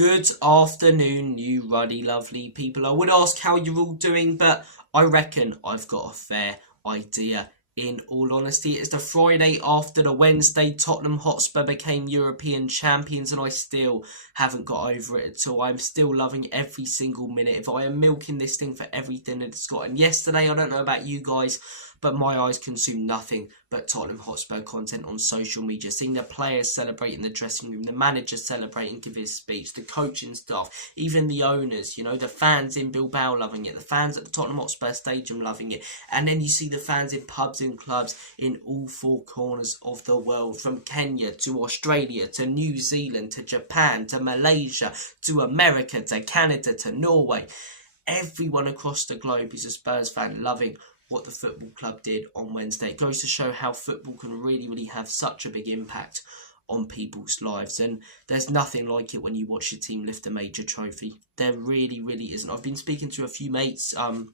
Good afternoon, you ruddy lovely people. I would ask how you're all doing, but I reckon I've got a fair idea. In all honesty, it's the Friday after the Wednesday Tottenham Hotspur became European champions, and I still haven't got over it at all. I'm still loving every single minute. If I am milking this thing for everything that it's got. And yesterday, I don't know about you guys, but my eyes consumed nothing but Tottenham Hotspur content on social media. Seeing the players celebrating the dressing room, the manager celebrating, give his speech, the coaching staff, even the owners, you know, the fans in Bilbao loving it, the fans at the Tottenham Hotspur Stadium loving it. And then you see the fans in pubs and clubs in all four corners of the world, from Kenya to Australia to New Zealand to Japan to Malaysia to America to Canada to Norway. Everyone across the globe is a Spurs fan loving what the football club did on Wednesday. It goes to show how football can really have such a big impact on people's lives, and there's nothing like it when you watch your team lift a major trophy. There really isn't. I've been speaking to a few mates over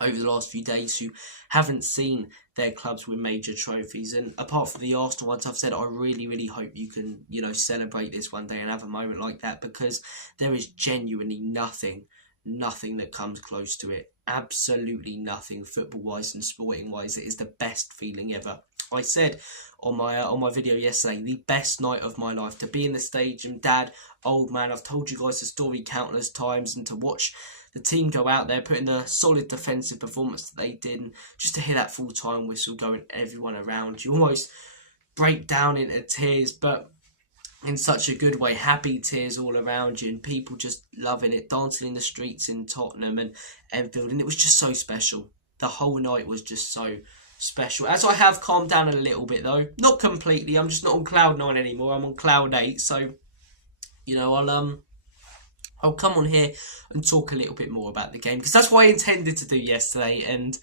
the last few days who haven't seen their clubs win major trophies, and apart from the Arsenal ones, I've said I really hope you can, you know, celebrate this one day and have a moment like that, because there is genuinely nothing that comes close to it. Absolutely nothing, football wise and sporting wise. It is the best feeling ever. I said on my video yesterday, the best night of my life, to be in the stadium. Dad, old man, I've told you guys the story countless times, and to watch the team go out there, put in the solid defensive performance that they did, and just to hear that full-time whistle going, everyone around you almost break down into tears, but in such a good way, happy tears all around you, and people just loving it, dancing in the streets in Tottenham and Enfield, and it was just so special. The whole night was just so special. As I have calmed down a little bit though, not completely, I'm just not on cloud 9 anymore, I'm on cloud 8, so, you know, I'll come on here and talk a little bit more about the game, because that's what I intended to do yesterday, and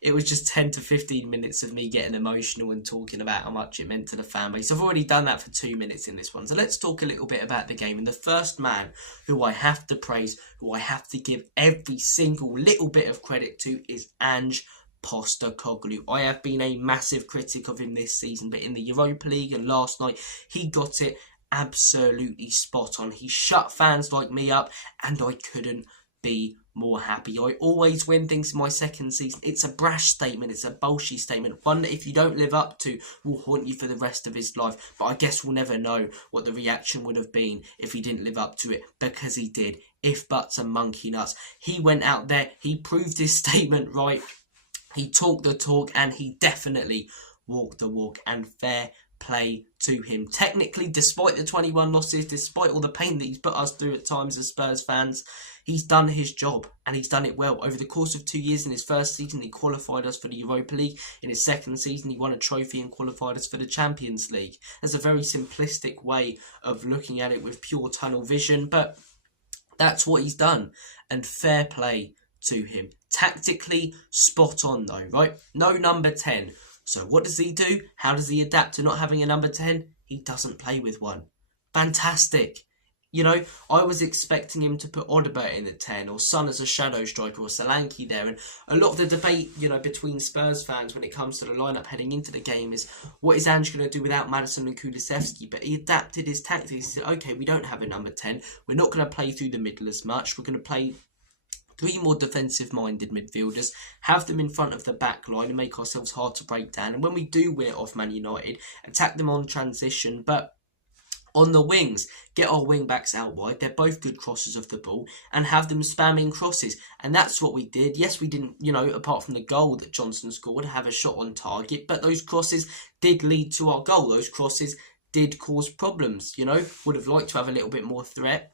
it was just 10 to 15 minutes of me getting emotional and talking about how much it meant to the fan base. I've already done that for 2 minutes in this one. So let's talk a little bit about the game. And the first man who I have to praise, who I have to give every single little bit of credit to, is Ange Postecoglou. I have been a massive critic of him this season, but in the Europa League and last night, he got it absolutely spot on. He shut fans like me up, and I couldn't be more happy. I always win things in my second season. It's a brash statement, it's a bullshit statement, one that if you don't live up to will haunt you for the rest of his life, but I guess we'll never know what the reaction would have been if he didn't live up to it, because he did. If buts and monkey nuts. He went out there, he proved his statement right, he talked the talk, and he definitely walked the walk, and fair play to him. Technically, despite the 21 losses, despite all the pain that he's put us through at times as Spurs fans, he's done his job, and he's done it well. Over the course of 2 years, in his first season, he qualified us for the Europa League. In his second season, he won a trophy and qualified us for the Champions League. There's a very simplistic way of looking at it with pure tunnel vision, but that's what he's done, and fair play to him. Tactically, spot on though, right? No number 10. So what does he do? How does he adapt to not having a number 10? He doesn't play with one. Fantastic. You know, I was expecting him to put Odobert in the 10, or Son as a shadow striker, or Solanke there, and a lot of the debate, you know, between Spurs fans when it comes to the lineup heading into the game is, what is Ange going to do without Maddison and Kulusevski? But he adapted his tactics. He said, okay, we don't have a number 10. We're not going to play through the middle as much. We're going to play 3 more defensive-minded midfielders, have them in front of the back line and make ourselves hard to break down. And when we do win it off Man United, attack them on transition, but on the wings, get our wing-backs out wide. They're both good crossers of the ball, and have them spamming crosses. And that's what we did. Yes, we didn't, you know, apart from the goal that Johnson scored, have a shot on target, but those crosses did lead to our goal. Those crosses did cause problems, you know. Would have liked to have a little bit more threat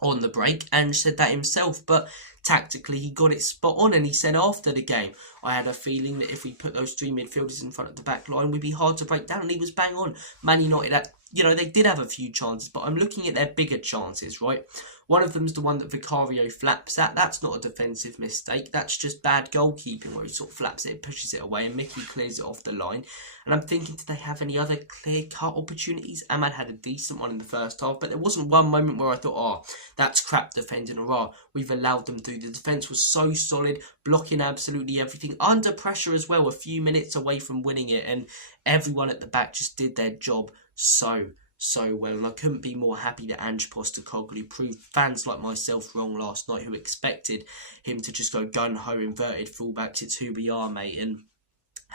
on the break, and said that himself, but tactically he got it spot on. And he said after the game, I had a feeling that if we put those 3 midfielders in front of the back line, we'd be hard to break down, and he was bang on. Man United, you know, they did have a few chances, but I'm looking at their bigger chances, right? One of them's the one that Vicario flaps at. That's not a defensive mistake. That's just bad goalkeeping, where he sort of flaps it, pushes it away, and Mickey clears it off the line. And I'm thinking, did they have any other clear-cut opportunities? Ahmad had a decent one in the first half, but there wasn't one moment where I thought, oh, that's crap defending, or we've allowed them to. The defence was so solid, blocking absolutely everything, under pressure as well, a few minutes away from winning it, and everyone at the back just did their job so so well, and I couldn't be more happy that Ange Postecoglou proved fans like myself wrong last night, who expected him to just go gun-ho inverted fullbacks. It's who we are, mate, and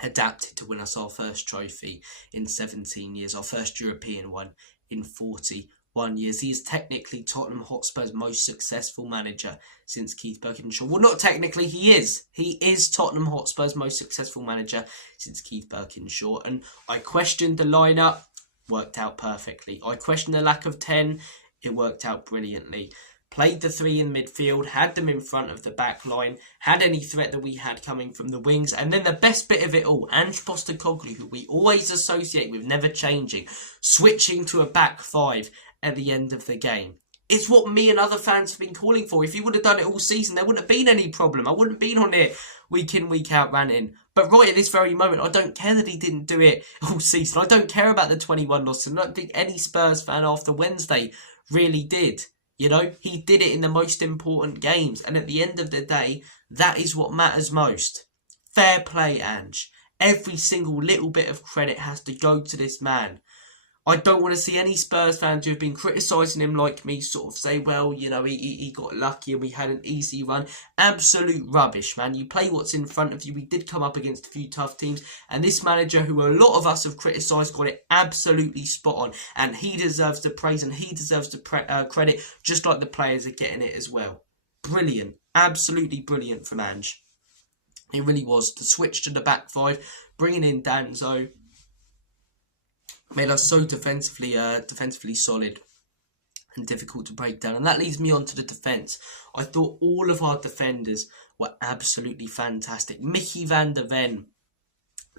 adapted to win us our first trophy in 17 years, our first European one in 41 years. He is technically Tottenham Hotspur's most successful manager since Keith Birkinshaw. Well, not technically, he is. He is Tottenham Hotspur's most successful manager since Keith Birkinshaw. And I questioned the lineup. Worked out perfectly. I questioned the lack of 10. It worked out brilliantly. Played the 3 in midfield, had them in front of the back line, had any threat that we had coming from the wings, and then the best bit of it all, Ange Postecoglou, who we always associate with never changing, switching to a back 5 at the end of the game. It's what me and other fans have been calling for. If he would have done it all season, there wouldn't have been any problem. I wouldn't have been on it week in, week out, ranting. But right at this very moment, I don't care that he didn't do it all season. I don't care about the 21 losses. I don't think any Spurs fan after Wednesday really did. You know, he did it in the most important games. And at the end of the day, that is what matters most. Fair play, Ange. Every single little bit of credit has to go to this man. I don't want to see any Spurs fans who have been criticising him like me sort of say, well, you know, he got lucky and we had an easy run. Absolute rubbish, man. You play what's in front of you. We did come up against a few tough teams. And this manager, who a lot of us have criticised, got it absolutely spot on. And he deserves the praise and he deserves the credit, just like the players are getting it as well. Brilliant. Absolutely brilliant from Ange. It really was. The switch to the back 5, bringing in Danzo, made us so defensively solid and difficult to break down. And that leads me on to the defence. I thought all of our defenders were absolutely fantastic. Mickey van der Ven,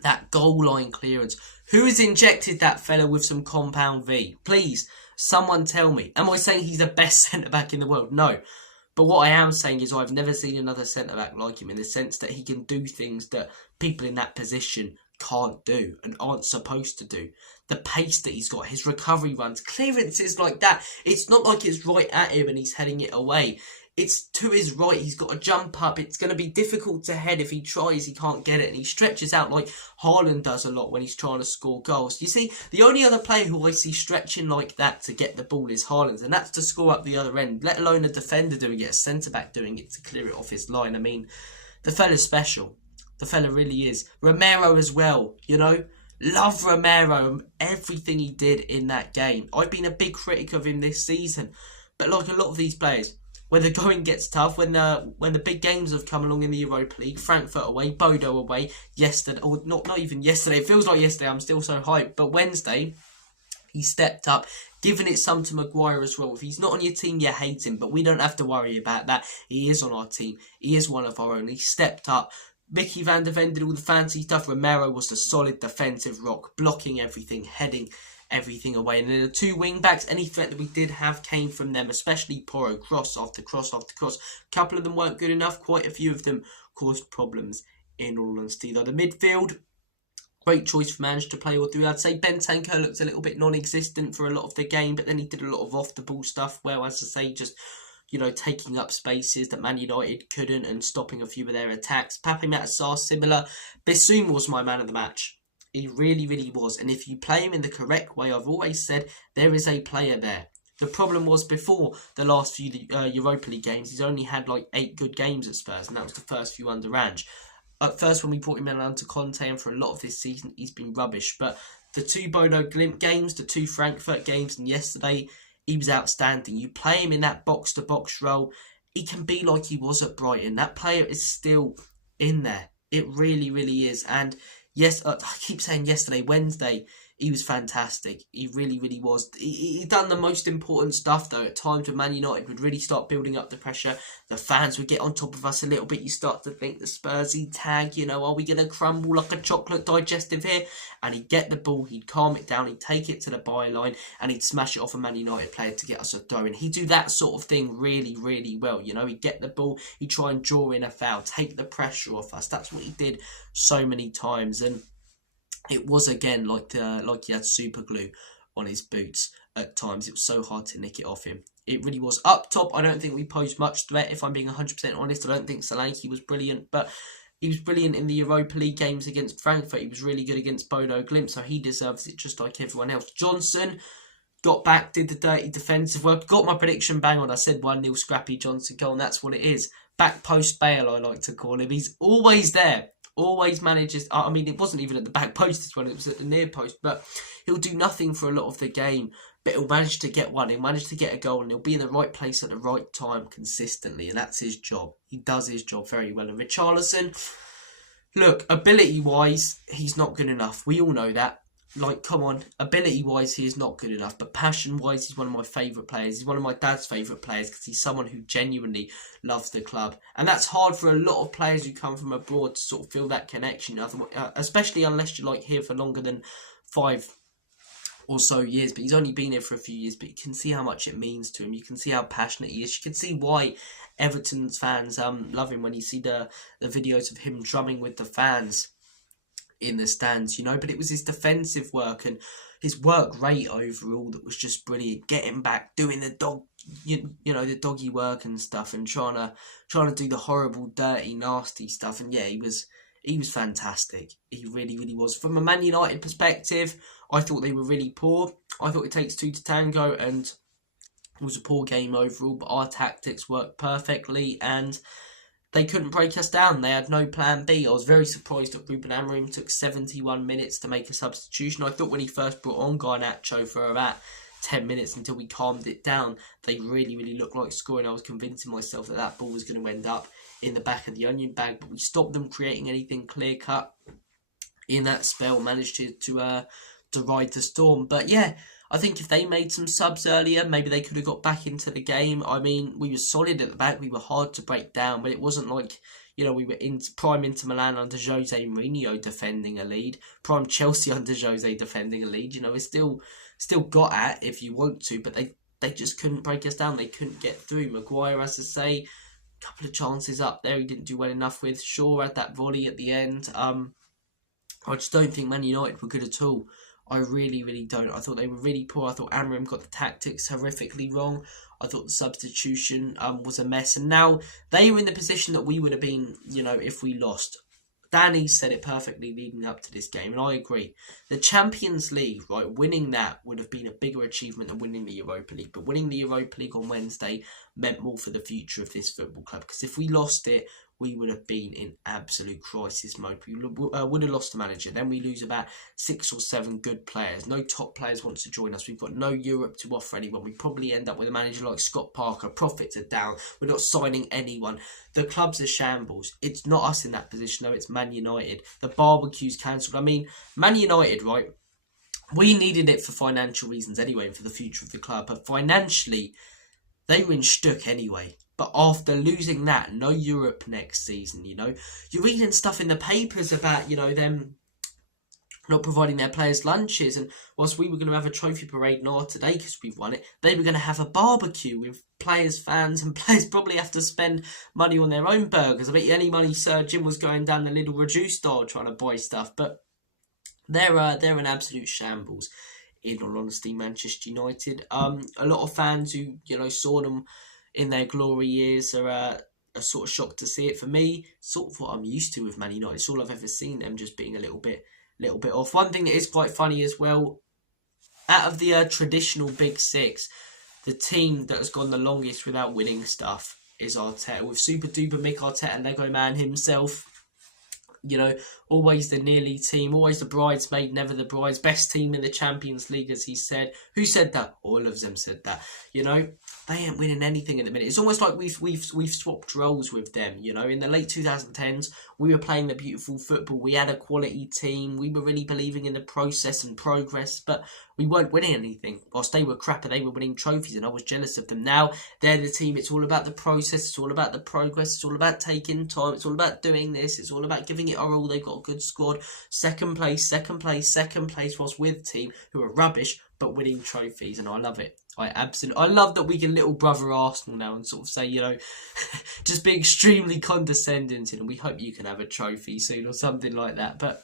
that goal line clearance. Who has injected that fella with some compound V? Please, someone tell me. Am I saying he's the best centre-back in the world? No. But what I am saying is I've never seen another centre-back like him, in the sense that he can do things that people in that position can't do and aren't supposed to do. The pace that he's got, his recovery runs, clearances like that. It's not like it's right at him and he's heading it away. It's to his right. He's got to jump up. It's going to be difficult to head. If he tries, he can't get it. And he stretches out like Haaland does a lot when he's trying to score goals. You see, the only other player who I see stretching like that to get the ball is Haaland. And that's to score up the other end, let alone a defender doing it, a centre-back doing it to clear it off his line. I mean, the fella's special. The fella really is. Romero as well, you know. Love Romero and everything he did in that game. I've been a big critic of him this season. But like a lot of these players, when the going gets tough, when the big games have come along in the Europa League, Frankfurt away, Bodo away, yesterday, or not even yesterday, it feels like yesterday, I'm still so hyped, but Wednesday, he stepped up, giving it some to Maguire as well. If he's not on your team, you hate him, but we don't have to worry about that. He is on our team. He is one of our own. He stepped up. Mickey van der Ven did all the fancy stuff. Romero was the solid defensive rock, blocking everything, heading everything away. And then the 2 wing-backs, any threat that we did have came from them, especially Porro, cross after cross after cross. A couple of them weren't good enough. Quite a few of them caused problems, in all honesty. Though the midfield, great choice for Ange to play all through. I'd say Bentancur looked a little bit non-existent for a lot of the game, but then he did a lot of off-the-ball stuff, well, as I say, just, you know, taking up spaces that Man United couldn't and stopping a few of their attacks. Pape Matar, similar. Bissouma was my man of the match. He really, really was. And if you play him in the correct way, I've always said there is a player there. The problem was before the last few Europa League games, he's only had like 8 good games at Spurs, and that was the first few under Ange. At first, when we brought him in under Conte, and for a lot of this season, he's been rubbish. But the 2 Bodo Glimt games, the 2 Frankfurt games, and yesterday, he was outstanding. You play him in that box-to-box role, he can be like he was at Brighton. That player is still in there. It really, really is. And yes, I keep saying yesterday, Wednesday, he was fantastic. He really, really was. He done the most important stuff, though. At times when Man United would really start building up the pressure, the fans would get on top of us a little bit. You start to think the Spursy tag, you know, are we going to crumble like a chocolate digestive here? And he'd get the ball, he'd calm it down, he'd take it to the byline, and he'd smash it off a Man United player to get us a throw in. He'd do that sort of thing really, really well. You know, he'd get the ball, he'd try and draw in a foul, take the pressure off us. That's what he did so many times. And it was, again, like he had super glue on his boots at times. It was so hard to nick it off him. It really was. Up top, I don't think we posed much threat, if I'm being 100% honest. I don't think Solanke was brilliant, but he was brilliant in the Europa League games against Frankfurt. He was really good against Bodo Glimt, so he deserves it just like everyone else. Johnson, got back, did the dirty defensive work, got my prediction bang on. I said 1-0 Scrappy Johnson goal, and that's what it is. Back post Bale, I like to call him. He's always there. Always manages. I mean, it wasn't even at the back post this one, it was at the near post. But he'll do nothing for a lot of the game. But he'll manage to get one. He'll manage to get a goal, and he'll be in the right place at the right time consistently. And that's his job. He does his job very well. And Richarlison, look, ability-wise, he's not good enough. We all know that. Like, come on, ability-wise, he is not good enough. But passion-wise, he's one of my favourite players. He's one of my dad's favourite players because he's someone who genuinely loves the club. And that's hard for a lot of players who come from abroad to sort of feel that connection, especially unless you're like here for longer than 5 or so years. But he's only been here for a few years, but you can see how much it means to him. You can see how passionate he is. You can see why Everton's fans love him when you see the videos of him drumming with the fans in the stands, you know. But it was his defensive work and his work rate overall that was just brilliant. Getting back, doing the the doggy work and stuff, and trying to do the horrible, dirty, nasty stuff. And yeah, he was fantastic. He really, really was. From a Man United perspective, I thought they were really poor. I thought it takes two to tango, and it was a poor game overall. But our tactics worked perfectly, and they couldn't break us down. They had no plan B. I was very surprised that Ruben Amorim took 71 minutes to make a substitution. I thought when he first brought on Garnacho for about 10 minutes until we calmed it down, they really, really looked like scoring. I was convincing myself that that ball was going to end up in the back of the onion bag, but we stopped them creating anything clear-cut in that spell, managed to ride the storm. But yeah, I think if they made some subs earlier, maybe they could have got back into the game. I mean, we were solid at the back. We were hard to break down, but it wasn't like, you know, we were in prime Inter Milan under Jose Mourinho defending a lead, prime Chelsea under Jose defending a lead. You know, it's still got at if you want to, but they just couldn't break us down. They couldn't get through. Maguire, as I say, a couple of chances up there he didn't do well enough with. Shaw had that volley at the end. I just don't think Man United were good at all. I really, really don't. I thought they were really poor. I thought Amorim got the tactics horrifically wrong. I thought the substitution was a mess. And now they were in the position that we would have been, you know, if we lost. Danny said it perfectly leading up to this game, and I agree. The Champions League, right, winning that would have been a bigger achievement than winning the Europa League. But winning the Europa League on Wednesday meant more for the future of this football club. Because if we lost it, we would have been in absolute crisis mode. We would have lost the manager. Then we lose about 6 or 7 good players. No top players want to join us. We've got no Europe to offer anyone. We probably end up with a manager like Scott Parker. Profits are down. We're not signing anyone. The club's a shambles. It's not us in that position, though. It's Man United. The barbecue's cancelled. I mean, Man United, right? We needed it for financial reasons anyway, and for the future of the club. But financially, they were in shtuck anyway. But after losing that, no Europe next season, you know. You're reading stuff in the papers about, you know, them not providing their players lunches. And whilst we were going to have a trophy parade now today because we've won it, they were going to have a barbecue with players, fans, and players probably have to spend money on their own burgers. I bet you any money Sir Jim was going down the Little Reduce style trying to buy stuff. But they're an absolute shambles, in all honesty, Manchester United. A lot of fans who, you know, saw them in their glory years are sort of shocked to see it. For me, sort of what I'm used to with Man United. It's all I've ever seen them just being a little bit off. One thing that is quite funny as well, out of the traditional Big Six, the team that has gone the longest without winning stuff is Arteta, with Super Duper Mick Arteta, Lego Man himself. You know, always the nearly team, always the bridesmaid, never the brides. Best team in the Champions League, as he said. Who said that? All of them said that. You know, they ain't winning anything at the minute. It's almost like we've swapped roles with them. You know, in the late 2010s, we were playing the beautiful football. We had a quality team. We were really believing in the process and progress, but we weren't winning anything. Whilst they were crapper, they were winning trophies, and I was jealous of them. Now they're the team. It's all about the process. It's all about the progress. It's all about taking time. It's all about doing this. It's all about giving it our all. They've got a good squad. Second place, whilst with team who are rubbish but winning trophies, and I love it. I love that we can little brother Arsenal now and sort of say, you know, just be extremely condescending to them. We hope you can have a trophy soon or something like that. But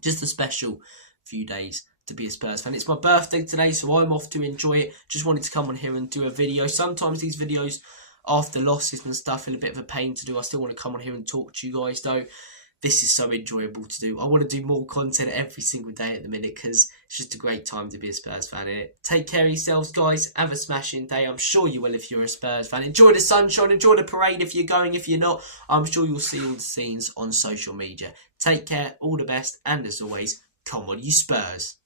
just a special few days to be a Spurs fan. It's my birthday today, so I'm off to enjoy it. Just wanted to come on here and do a video. Sometimes these videos after losses and stuff are a bit of a pain to do. I still want to come on here and talk to you guys though. this is so enjoyable to do. I want to do more content every single day at the minute because it's just a great time to be a Spurs fan, innit? Take care of yourselves, guys. Have a smashing day. I'm sure you will if you're a Spurs fan. Enjoy the sunshine. Enjoy the parade if you're going. If you're not, I'm sure you'll see all the scenes on social media. Take care. All the best. And as always, come on, you Spurs.